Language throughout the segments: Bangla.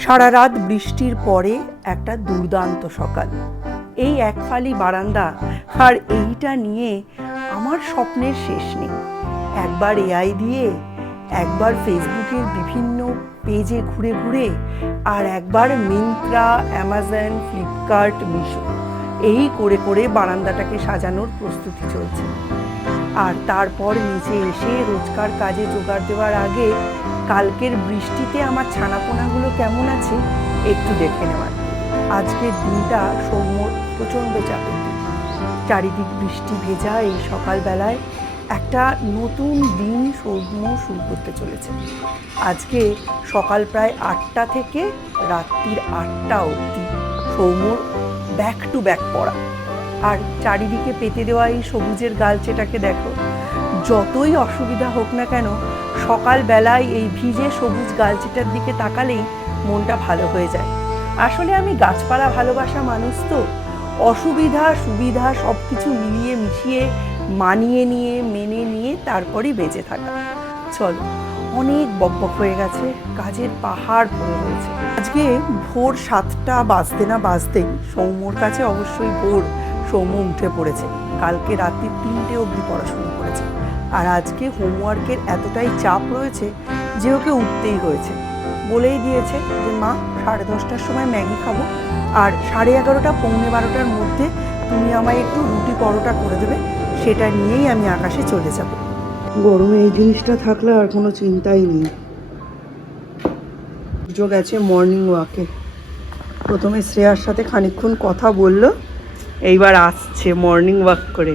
সারা রাত বৃষ্টির পরে একটা দুর্দান্ত সকাল। এই এক ফালি বারান্দা আর এইটা নিয়ে আমার স্বপ্নের শেষ নেই। একবার এআই দিয়ে, একবার ফেসবুকের বিভিন্ন পেজে ঘুরে ঘুরে, আর একবার মিন্ত্রা, অ্যামাজন, ফ্লিপকার্ট, মিশো, এই করে করে বারান্দাটাকে সাজানোর প্রস্তুতি চলছে। আর তারপর নিচে এসে রোজকার কাজে জোগাড় দেওয়ার আগে কালকের বৃষ্টিতে আমার ছানাপোনাগুলো কেমন আছে একটু দেখে নেওয়ার। আজকের দিনটা সৌম্যর প্রচণ্ড চাপের দিন। চারিদিক বৃষ্টি ভেজা এই সকালবেলায় একটা নতুন দিন সৌম্য শুরু করতে চলেছে। আজকে সকাল প্রায় 8টা থেকে রাত্রির 8টা অবধি সৌম্যর ব্যাক টু ব্যাক পড়া। আর চারিদিকে পেতে দেওয়া এই সবুজের গালচেটাকে দেখো। যতই অসুবিধা হোক না কেন, সকালবেলায় এই ভিজে সবুজ গালচেটার দিকে তাকালেই মনটা ভালো হয়ে যায়। আসলে আমি গাছপালা ভালোবাসা মানুষ তো, অসুবিধা সুবিধা সব কিছু মিলিয়ে মিশিয়ে মানিয়ে নিয়ে মেনে নিয়ে তারপরই বেঁচে থাকা। চলো, অনেক বকবক হয়ে গেছে, কাজের পাহাড় পড়ে রয়েছে। আজকে ভোর 7টা বাজতে না বাজতেই সৌম্যর কাছে অবশ্যই ভোর, সৌম্য উঠে পড়েছে। কালকে রাত্রি 3টে অবধি পড়াশুনো করেছে। আর আজকে হোমওয়ার্কের এতটাই চাপ রয়েছে যে ওকে উঠতেই হয়েছে। বলেই দিয়েছে যে মা 10:30টার সময় ম্যাগি খাবো, আর 11:30 পৌনে 12টার মধ্যে তুমি আমায় একটু রুটি পরোটা করে দেবে, সেটা নিয়েই আমি আকাশে চলে যাব। গরমে এই জিনিসটা থাকলে আর কোনো চিন্তাই নেই। সূর্য গেছে মর্নিং ওয়াকে। প্রথমে শ্রেয়ার সাথে খানিকক্ষণ কথা বললো, এইবার আসছে মর্নিং ওয়াক করে।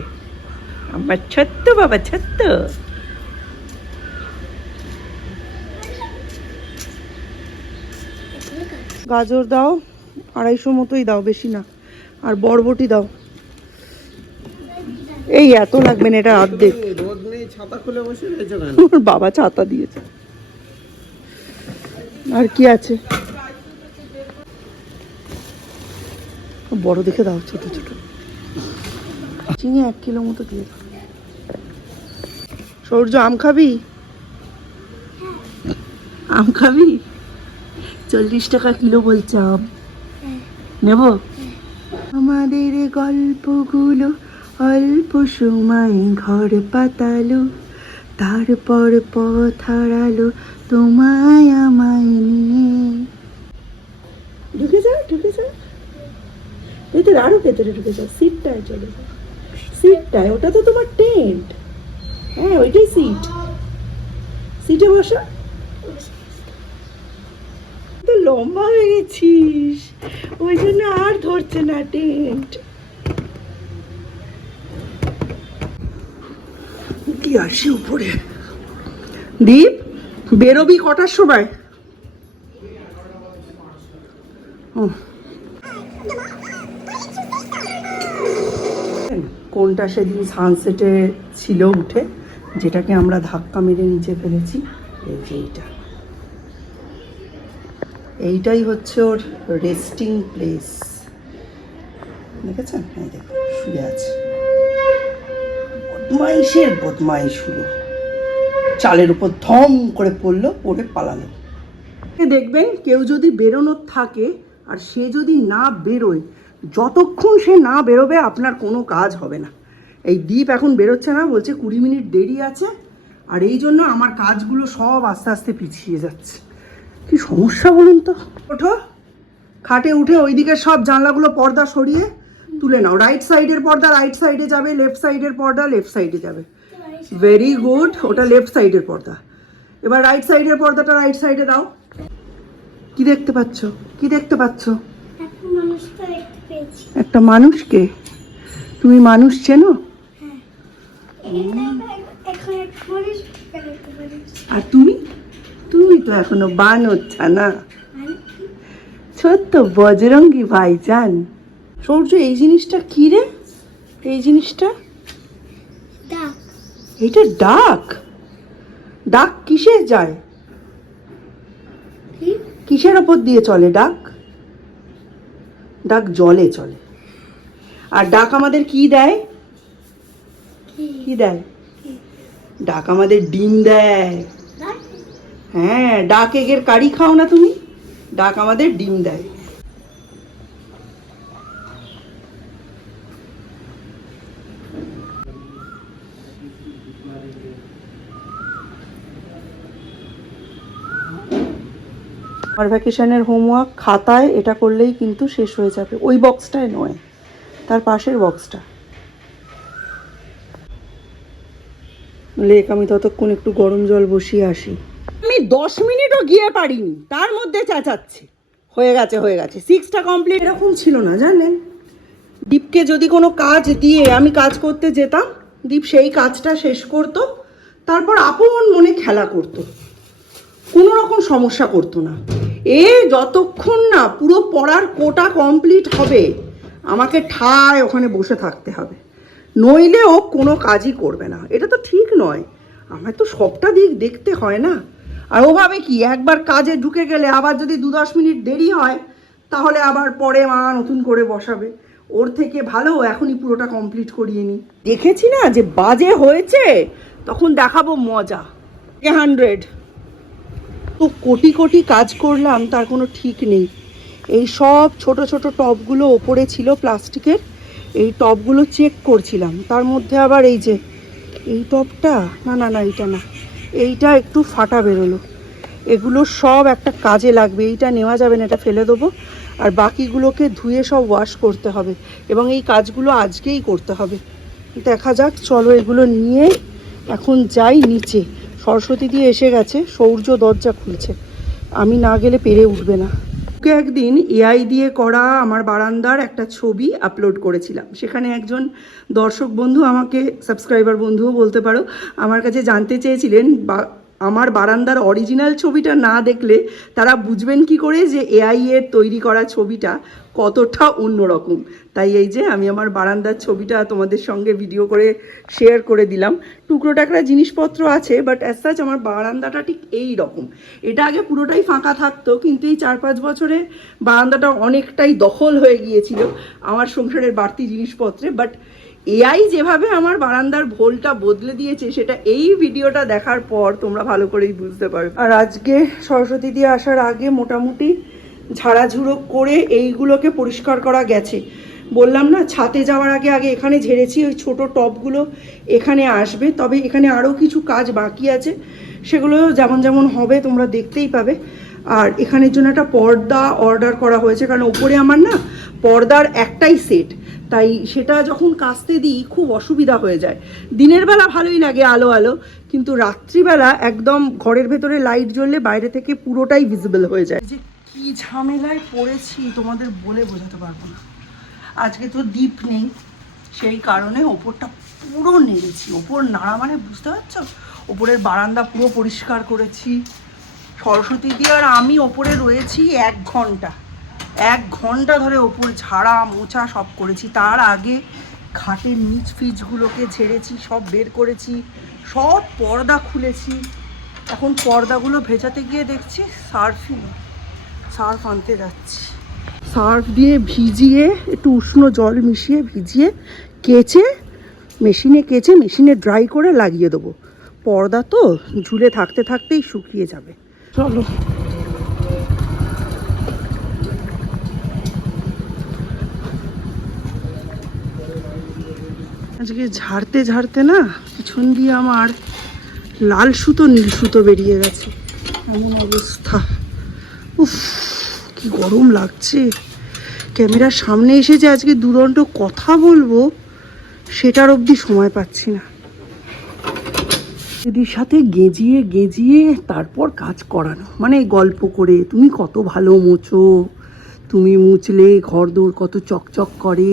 আমার ছোট্ট বাবা, ছোট্ট। গাজর দাও, 250 মতোই দাও, বেশি না। আর বরবটি দাও। এই এত লাগবে না, এটা অর্ধেক। বাবা ছাতা দিয়েছে। আর কি আছে? বড় দেখে দাও, ছোট ছোট। চিনি 1 কিলো মতো দিয়ে দাও। সূর্য, আম খাবি? আম খাবি? 40 টাকা কিলো বলছে আম। নেব? আমাদের গল্পগুলো অল্প সময় ঘর পাতালো, তারপর পথ হারালো তোমায় আমায় নিয়ে। ঢুকে যা, ঢুকে যা ভেতরে, আরো ভেতরে ঢুকে যা। সিটটায় চলে যা, সিটটায়। ওটা তো তোমার টেন্ট। হ্যাঁ, ওইটাই সিট। সিটে বসা। তো লম্বা হয়ে গেছিস, ওই জন্য আর ধরছে না টেন্ট। কি আসে উপরে? দীপ, বেরোবি কটার সময়? কোনটা সেদিন সানসেটে ছিল উঠে, যেটাকে আমরা ধাক্কা মেরে নিচে ফেলেছি, এই যে এইটা। এইটাই হচ্ছে ওর রেস্টিং প্লেস। দেখেছেন? হ্যাঁ, দেখো শুয়ে আছে। বদমাইশের বদমাইশ হলো, চালের উপর ধম করে পড়লো, পড়ে পালালো। দেখবেন কেউ যদি বেরোনোর থাকে আর সে যদি না বেরোয়, যতক্ষণ সে না বেরোবে আপনার কোনো কাজ হবে না। এই দ্বীপ এখন বেরোচ্ছে না, বলছে 20 মিনিট দেরি আছে, আর এই জন্য আমার কাজগুলো সব আস্তে আস্তে পিছিয়ে যাচ্ছে। কি সমস্যা বলুন তো? ওঠো, খাটে উঠে ওইদিকে সব জানলাগুলো পর্দা সরিয়ে তুলে নাও। রাইট সাইডের পর্দা রাইট সাইডে যাবে, লেফট সাইডের পর্দা লেফট সাইডে যাবে। ভেরি গুড, ওটা লেফট সাইডের পর্দা। এবার রাইট সাইডের পর্দাটা রাইট সাইডে দাও। কি দেখতে পাচ্ছ? কি দেখতে পাচ্ছ? একটা মানুষকে। তুমি মানুষ চেনো? আর তুমি? তুমি তো এখনো বানচ্ছা না, ছোট্ট বজরঙ্গি ভাইজান। সূর্য, এই জিনিসটা কি রে? এই জিনিসটা? এইটা ডাক। ডাক কিসে যায়? কিসের ওপর দিয়ে চলে ডাক? ডাক জলে চলে। আর ডাক আমাদের কি দেয়? কি দেয়? ডাক আমাদের ডিম দেয়। হ্যাঁ, ডাক এগের কারি খাও না তুমি? ডাক আমাদের ডিম দেয়। আমার ভ্যাকেশনের হোমওয়ার্ক খাতায় এটা করলেই কিন্তু শেষ হয়ে যাবে, ওই বক্সটায় নয়, তার পাশের বক্সটা। লেখ, আমি ততক্ষণ একটু গরম জল বসিয়ে আসি। আমি 10 মিনিটও গিয়ে পারিনি, তার মধ্যে চেঁচাচ্ছে হয়ে গেছে হয়ে গেছে। 6টা কমপ্লিট এরকম ছিল না জানেন। দীপকে যদি কোনো কাজ দিয়ে আমি কাজ করতে যেতাম, দীপ সেই কাজটা শেষ করতো, তারপর আপন মনে খেলা করতো, কোনো রকম সমস্যা করতো না। যতক্ষণ না পুরো পড়ার কোটা কমপ্লিট হবে আমাকে ঠায় ওখানে বসে থাকতে হবে, নইলে ও কোনো কাজই করবে না। এটা তো ঠিক নয়, আমার তো সবটা দিক দেখতে হয় না। আর ওভাবে কি একবার কাজে ঢুকে গেলে আবার যদি 2-10 মিনিট দেরি হয় তাহলে আবার পরে মা নতুন করে বসাবে। ওর থেকে ভালো এখনই পুরোটা কমপ্লিট করিয়ে নিই। দেখেছি না যে বাজে হয়েছে, তখন দেখাবো মজা। 100 তো কোটি কোটি কাজ করলাম, তার কোনো ঠিক নেই। এই সব ছোট ছোট টবগুলো ওপরে ছিল প্লাস্টিকের, এই টবগুলো চেক করছিলাম, তার মধ্যে আবার এই যে এই টবটা, না না না এইটা না, এইটা একটু ফাটা বেরোলো। এগুলো সব একটা কাজে লাগবে, এইটা নেওয়া যাবে না, এটা ফেলে দেবো। আর বাকিগুলোকে ধুয়ে সব ওয়াশ করতে হবে, এবং এই কাজগুলো আজকেই করতে হবে। দেখা যাক, চলো এগুলো নিয়ে এখন যাই নিচে। সরস্বতী দিয়ে এসে গেছে, সৌর্য দরজা খুলছে, আমি না গেলে পেরে উঠবে না। ওকে একদিন এআই দিয়ে করা আমার বারান্দার একটা ছবি আপলোড করেছিলাম। সেখানে একজন দর্শক বন্ধু, আমাকে সাবস্ক্রাইবার বন্ধুও বলতে পারো, আমার কাছে জানতে চেয়েছিলেন আমার বারান্দার অরিজিনাল ছবিটা না দেখলে তারা বুঝবেন কি করে যে এআই এর তৈরি করা ছবিটা কতটা অন্যরকম। তাই এই যে আমি আমার বারান্দার ছবিটা তোমাদের সঙ্গে ভিডিও করে শেয়ার করে দিলাম। টুকরো টাকরা জিনিসপত্র আছে, বাট অ্যাজ সাচ আমার বারান্দাটা ঠিক এই রকম। এটা আগে পুরোটাই ফাঁকা থাকতো, কিন্তু এই 4-5 বছরে বারান্দাটা অনেকটাই দখল হয়ে গিয়েছিল আমার সংসারের বাড়তি জিনিসপত্রে। বাট এআই যেভাবে আমার বারান্দার ভোলটা বদলে দিয়েছে, সেটা এই ভিডিওটা দেখার পর তোমরা ভালো করেই বুঝতে পারবে। আর আজকে সরস্বতী দিয়ে আসার আগে মোটামুটি ঝাড়াঝুড়ো করে এইগুলোকে পরিষ্কার করা গেছে। বললাম না, ছাদে যাওয়ার আগে আগে এখানে ঝেড়েছি, ওই ছোট টবগুলো এখানে আসবে। তবে এখানে আরও কিছু কাজ বাকি আছে, সেগুলো যেমন যেমন হবে তোমরা দেখতেই পাবে। আর এখানের জন্য একটা পর্দা অর্ডার করা হয়েছে, কারণ ওপরে আমার না পর্দার একটাই সেট, তাই সেটা যখন কাচতে দিই খুব অসুবিধা হয়ে যায়। দিনের বেলা ভালোই লাগে আলো আলো, কিন্তু রাত্রিবেলা একদম ঘরের ভেতরে লাইট জ্বললে বাইরে থেকে পুরোটাই ভিজিবল হয়ে যায়। যে কি ঝামেলায় পড়েছি তোমাদের বলে বোঝাতে পারবো না। আজকে তো দীপ নেই, সেই কারণে ওপরটা পুরো নেড়েছি। ওপর নাড়া মানে বুঝতে পারছো, ওপরের বারান্দা পুরো পরিষ্কার করেছি। সরস্বতী দিয়ে আর আমি ওপরে রয়েছি 1 ঘন্টা ধরে ওপর ঝাড়া মোছা সব করেছি। তার আগে খাটের নিচ ফিচগুলোকে ঝেড়েছি, সব বের করেছি, সব পর্দা খুলেছি। এখন পর্দাগুলো ভেজাতে গিয়ে দেখছি সার্ফ আনতে যাচ্ছি। সার্ফ দিয়ে ভিজিয়ে, একটু উষ্ণ জল মিশিয়ে ভিজিয়ে কেচে মেশিনে ড্রাই করে লাগিয়ে দেবো। পর্দা তো ঝুলে থাকতে থাকতেই শুকিয়ে যাবে। চলো, আজকে ঝাড়তে ঝাড়তে না পিছন দিয়ে আমার লাল সুতো নীল সুতো বেরিয়ে গেছে, এমন অবস্থা। উফ, কি গরম লাগছে। ক্যামেরার সামনে এসে যে আজকে দুরন্ত কথা বলবো সেটার অবধি সময় পাচ্ছি না। দিদির সাথে গেজিয়ে তারপর কাজ করানো, মানে গল্প করে, তুমি কত ভালো মোছো, তুমি মুছলে ঘরদোর কত চকচক করে,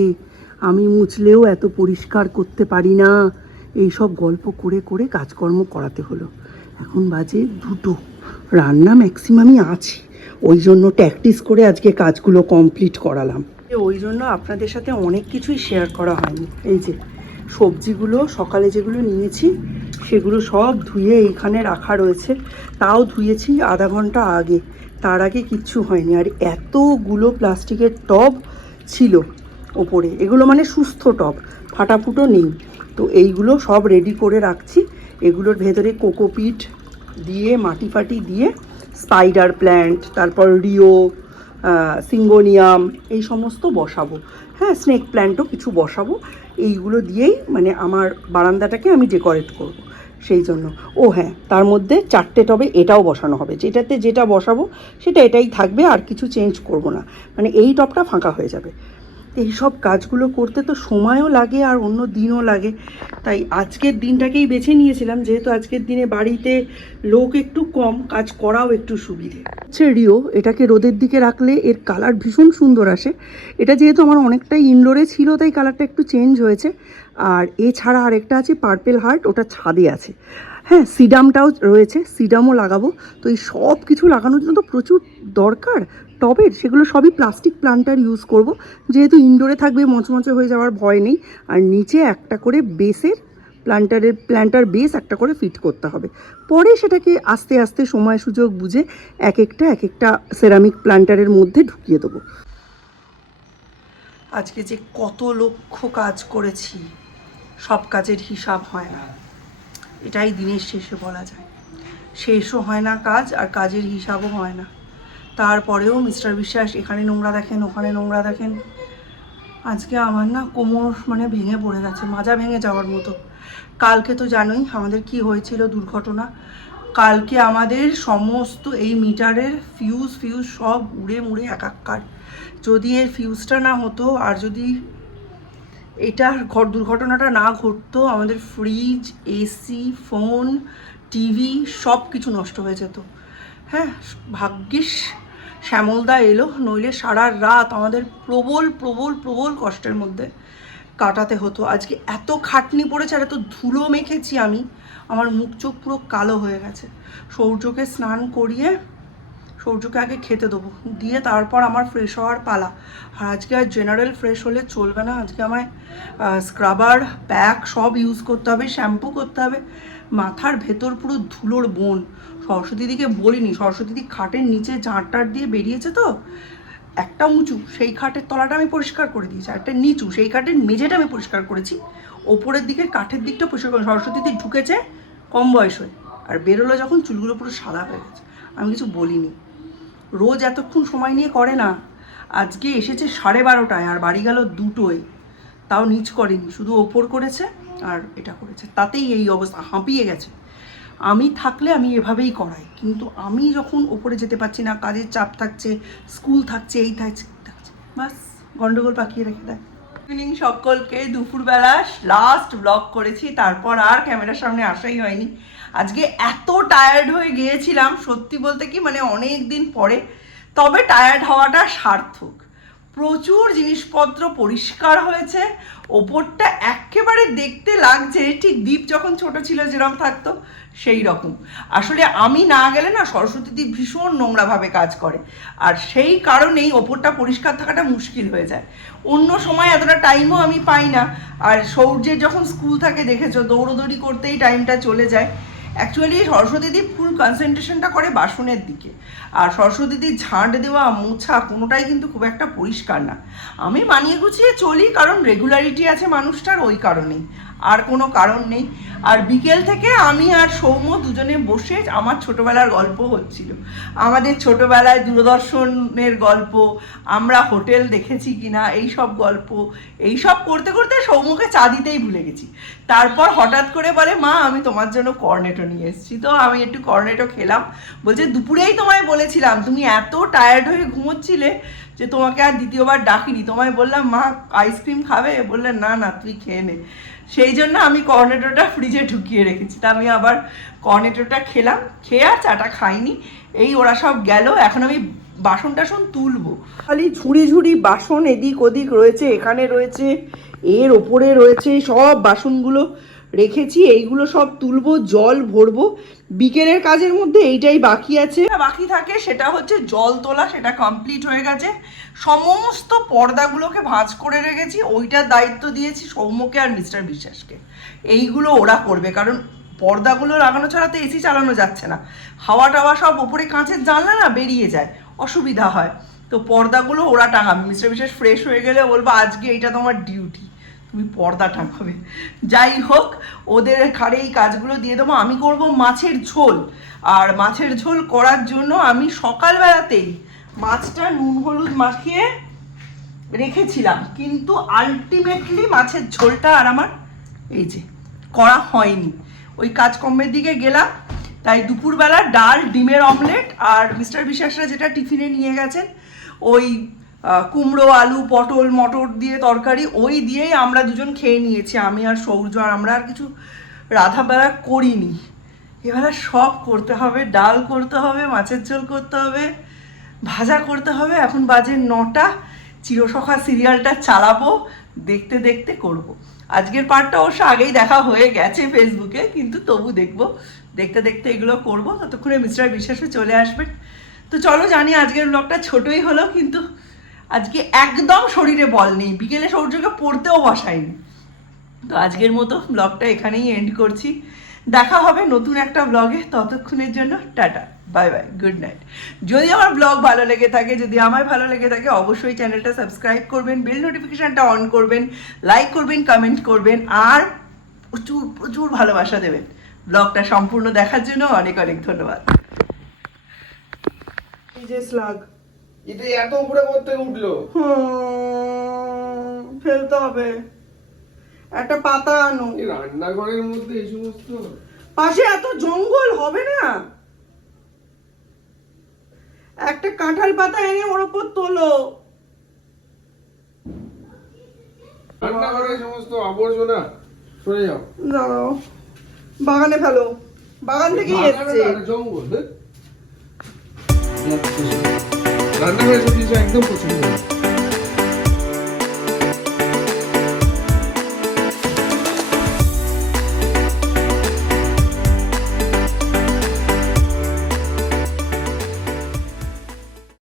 আমি মুছলেও এত পরিষ্কার করতে পারি না, এইসব গল্প করে করে কাজকর্ম করাতে হলো। এখন বাজে 2টো, রান্না ম্যাক্সিমামই আছে, ওই জন্য প্র্যাকটিস করে আজকে কাজগুলো কমপ্লিট করালাম। ওই জন্য আপনাদের সাথে অনেক কিছুই শেয়ার করা হয়নি। এই যে সবজিগুলো সকালে যেগুলো নিয়েছি সেগুলো সব ধুয়ে এইখানে রাখা রয়েছে, তাও ধুয়েছি আধা ঘন্টা আগে, তার আগে কিচ্ছু হয়নি। আর এতগুলো প্লাস্টিকের টব ছিল ওপরে, এগুলো মানে সুস্থ টব, ফাটাফুটো নেই। তো এইগুলো সব রেডি করে রাখছি, এগুলোর ভেতরে কোকোপিট দিয়ে মাটি ফাটি দিয়ে স্পাইডার প্ল্যান্ট, তারপর রিও, সিঙ্গোনিয়াম, এই সমস্ত বসাবো। হ্যাঁ, স্নেক প্ল্যান্টও কিছু বসাবো। এইগুলো দিয়েই মানে আমার বারান্দাটাকে আমি ডেকোরেট করব সেই জন্য। ও হ্যাঁ, তার মধ্যে 4টে টবে এটাও বসানো হবে, যেটাতে যেটা বসাবো সেটা এটাই থাকবে, আর কিছু চেঞ্জ করব না, মানে এই টবটা ফাঁকা হয়ে যাবে। এই সব কাজগুলো করতে তো সময়ও লাগে আর অন্য দিনও লাগে, তাই আজকের দিনটাকেই বেছে নিয়েছিলাম, যেহেতু আজকের দিনে বাড়িতে লোক একটু কম, কাজ করাও একটু সুবিধে হচ্ছে। রিও, এটাকে রোদের দিকে রাখলে এর কালার ভীষণ সুন্দর আসে। এটা যেহেতু আমার অনেকটাই ইনডোরে ছিল, তাই কালারটা একটু চেঞ্জ হয়েছে। আর এছাড়া আরেকটা আছে পার্পেল হার্ট, ওটা ছাদে আছে। হ্যাঁ, সিডামটাও রয়েছে, সিডামও লাগাবো। তো এই সব কিছু লাগানোর জন্য তো প্রচুর দরকার টবের, সেগুলো সবই প্লাস্টিক প্লান্টার ইউজ করব, যেহেতু ইনডোরে থাকবে, মচমচে হয়ে যাওয়ার ভয় নেই। আর নিচে একটা করে বেসের প্ল্যান্টার বেস একটা করে ফিট করতে হবে। পরে সেটাকে আস্তে আস্তে সময় সুযোগ বুঝে এক একটা সেরামিক প্ল্যান্টারের মধ্যে ঢুকিয়ে দেবো। আজকে যে কত লক্ষ কাজ করেছি, সব কাজের হিসাব হয় না, এটাই দিনের শেষে বলা যায়। শেষও হয় না কাজ, আর কাজের হিসাবও হয় না। তারপরেও মিস্টার বিশ্বাস এখানে নোংরা দেখেন, ওখানে নোংরা দেখেন। আজকে আমার না কোমর মানে ভেঙে পড়ে গেছে, মাজা ভেঙে যাওয়ার মতো। কালকে তো জানোই আমাদের কি হয়েছিল দুর্ঘটনা। কালকে আমাদের সমস্ত এই মিটারের ফিউজ সব উড়ে মুড়ে একাকার। যদি এর ফিউজটা না হতো, আর যদি এটার দুর্ঘটনাটা না ঘটতো, আমাদের ফ্রিজ, এসি, ফোন, টিভি সব কিছু নষ্ট হয়ে যেত। হ্যাঁ, ভাগ্যিস শ্যামলদা এলো, নইলে সারা রাত আমাদের প্রবল প্রবল প্রবল কষ্টের মধ্যে কাটাতে হতো। আজকে এত খাটনি পড়েছে, আর এত ধুলো মেখেছি আমি, আমার মুখ চোখ পুরো কালো হয়ে গেছে। সূর্যকে স্নান করিয়ে সূর্যকে আগে খেতে দেবো, দিয়ে তারপর আমার ফ্রেশ হওয়ার পালা। আর আজকে আর জেনারেল ফ্রেশ হলে চলবে না, আজকে আমায় স্ক্রাবার, প্যাক সব ইউজ করতে হবে, শ্যাম্পু করতে হবে। মাথার ভেতর পুরো ধুলোর বন। সরস্বতী দিদিকে বলিনি, সরস্বতী দিদি খাটের নিচে ঝাঁট দিয়ে বেরিয়েছে, তো একটা উঁচু সেই খাটের তলাটা আমি পরিষ্কার করে দিয়েছি, একটা নিচু সেই খাটের মেঝেটা আমি পরিষ্কার করেছি, ওপরের দিকের কাঠের দিকটা পরিষ্কার করে। সরস্বতী দিদি ঢুকেছে কম বয়স হয়ে, আর বেরোলো যখন চুলগুলো পুরো সাদা হয়ে গেছে। আমি কিছু বলিনি, রোজ এতক্ষণ সময় নিয়ে করে না। আজকে এসেছে 12:30, আর বাড়ি গেল 2টোয়, তাও নিচ করেনি, শুধু ওপর করেছে আর এটা করেছে, তাতেই এই অবস্থা, হাঁপিয়ে গেছে। আমি থাকলে আমি এভাবেই করাই, কিন্তু আমি যখন ওপরে যেতে পারছি না, কাজের চাপ থাকছে, স্কুল থাকছে, এই থাকছে, বাস গন্ডগোল পাকিয়ে রেখে দেয়। ইভিনিং সকলকে, দুপুরবেলা লাস্ট ব্লগ করেছি, তারপর আর ক্যামেরার সামনে আসাই হয়নি। আজকে এত টায়ার্ড হয়ে গিয়েছিলাম, সত্যি বলতে কি মানে অনেক দিন পরে, তবে টায়ার্ড হওয়াটা সার্থক। প্রচুর জিনিসপত্র পরিষ্কার হয়েছে, ওপরটা একেবারে দেখতে লাগছে ঠিক দীপ যখন ছোট ছিল যেরকম থাকতো সেই রকম। আসলে আমি না গেলে না, সরস্বতী দি ভীষণ নোংরাভাবে কাজ করে, আর সেই কারণেই ওপরটা পরিষ্কার থাকাটা মুশকিল হয়ে যায়। অন্য সময় এতটা টাইমও আমি পাই না, আর সৌর্যের যখন স্কুল থাকে দেখেছো, দৌড়োদৌড়ি করতেই টাইমটা চলে যায়। অ্যাকচুয়ালি সরস্বতী দি ফুল কনসেন্ট্রেশনটা করে বাসনের দিকে, আর সরস্বতী দিদির ঝাঁট দেওয়া, মোছা কোনোটাই কিন্তু খুব একটা পরিষ্কার না। আমি মানিয়ে গুছিয়ে চলি, কারণ রেগুলারিটি আছে মানুষটার, ওই কারণেই, আর কোনো কারণ নেই। আর বিকেল থেকে আমি আর সৌম্য দুজনে বসে আমার ছোটবেলার গল্প হচ্ছিল, আমাদের ছোটবেলায় দূরদর্শনের গল্প, আমরা হোটেল দেখেছি কিনা এই সব গল্প। এই সব করতে করতে সৌম্যকে চা দিতেই ভুলে গেছি। তারপর হঠাৎ করে বলে, মা আমি তোমার জন্য কর্নেটো নিয়ে এসেছি। তো আমি একটু কর্নেটো খেলাম। বলছে দুপুরেই তোমায় বলেছিলাম, তুমি এত টায়ার্ড হয়ে ঘুমোচ্ছিলে যে তোমাকে আর দ্বিতীয়বার ডাকিনি, তোমায় বললাম মা আইসক্রিম খাবে, বললে না না তুই খেয়ে নে। সেই জন্য আমি কর্নেটোটা ফ্রিজে ঢুকিয়ে রেখেছি। তা আমি আবার কর্নেটোটা খেলাম, খেয়ে আর চাটা খাইনি। এই ওরা সব গেল, এখন আমি বাসন টাসন তুলবো। খালি ঝুড়ি বাসন এদিক ওদিক রয়েছে, এখানে রয়েছে, এর ওপরে রয়েছে, সব বাসনগুলো রেখেছি, এইগুলো সব তুলবো, জল ভরবো। বিকেলের কাজের মধ্যে এইটাই বাকি আছে, বাকি থাকে সেটা হচ্ছে জল তোলা, সেটা কমপ্লিট হয়ে গেছে। সমস্ত পর্দাগুলোকে ভাঁজ করে রেখেছি, ওইটার দায়িত্ব দিয়েছি সৌম্যকে আর মিস্টার বিশ্বাসকে। এইগুলো ওরা করবে, কারণ পর্দাগুলো লাগানো ছাড়া তো এসি চালানো যাচ্ছে না, হাওয়া টাওয়া সব ওপরে কাঁচের জানলা না বেরিয়ে যায়, অসুবিধা হয়। তো পর্দাগুলো ওরা টাঙাবে। মিস্টার বিশ্বাস ফ্রেশ হয়ে গেলে বলবো আজকে এইটা তোমার ডিউটি, তুমি পর্দা টাঙাবে। যাই হোক, ওদের ঘাড়ে এই কাজগুলো দিয়ে দেবো। আমি করব মাছের ঝোল, আর মাছের ঝোল করার জন্য আমি সকালবেলাতেই মাছটা নুন হলুদ মাখিয়ে রেখেছিলাম, কিন্তু আলটিমেটলি মাছের ঝোলটা আর আমার এই যে করা হয়নি। ওই কাজকর্মের দিকে গেলাম, তাই দুপুরবেলা ডাল, ডিমের অমলেট, আর মিস্টার বিশ্বাসরা যেটা টিফিনে নিয়ে গেছেন ওই কুমড়ো, আলু, পটল, মটর দিয়ে তরকারি, ওই দিয়েই আমরা দুজন খেয়ে নিয়েছি, আমি আর সৌর্য। আর আমরা আর কিছু রাধাবেলা করিনি। এবারে সব করতে হবে, ডাল করতে হবে, মাছের ঝোল করতে হবে, ভাজা করতে হবে। এখন বাজে 9টা, চিরসখা সিরিয়ালটা চালাবো, দেখতে দেখতে করব। আজকের পার্টটা অবশ্য আগেই দেখা হয়ে গেছে ফেসবুকে, কিন্তু তবু দেখবো, দেখতে দেখতে এগুলো করব। ততক্ষণে মিস্টার বিশ্বাসও চলে আসবেন। তো চলো, জানি আজকের ব্লগটা ছোটই হলো, কিন্তু আজকে একদম শরীরে বল নেই, বিকেলে সৌর্যকে পড়তেও বসাইনি। তো আজকের মতো ব্লগটা এখানেই এন্ড করছি। দেখা হবে নতুন একটা ব্লগে, ততক্ষণের জন্য tata, bye bye, good night. যদি আমার ব্লগ ভালো লেগে থাকে, যদি আমায় ভালো লেগে থাকে, অবশ্যই চ্যানেলটা সাবস্ক্রাইব করবেন, বেল নোটিফিকেশানটা অন করবেন, লাইক করবেন, কমেন্ট করবেন, আর প্রচুর প্রচুর ভালোবাসা দেবেন। ব্লগটা সম্পূর্ণ দেখার জন্য অনেক অনেক ধন্যবাদ। এই যে স্লাগ, এটা এত উপরে করতে উঠলো, ফেলতে হবে। একটা পাতা আনো। এই রান্নাঘরের মধ্যে এই সমস্ত, পাশে এত জঙ্গল হবে না? একটা কাঁঠাল পাতা এনে ওর উপর তোলো। রান্নাঘরের সমস্ত আবর্জনা সরে যাও। দাঁড়াও, বাগানে ফেলো, বাগান থেকেই এসছে। জঙ্গল, রান্নাঘরের সব জিনিস একদম পছন্দ।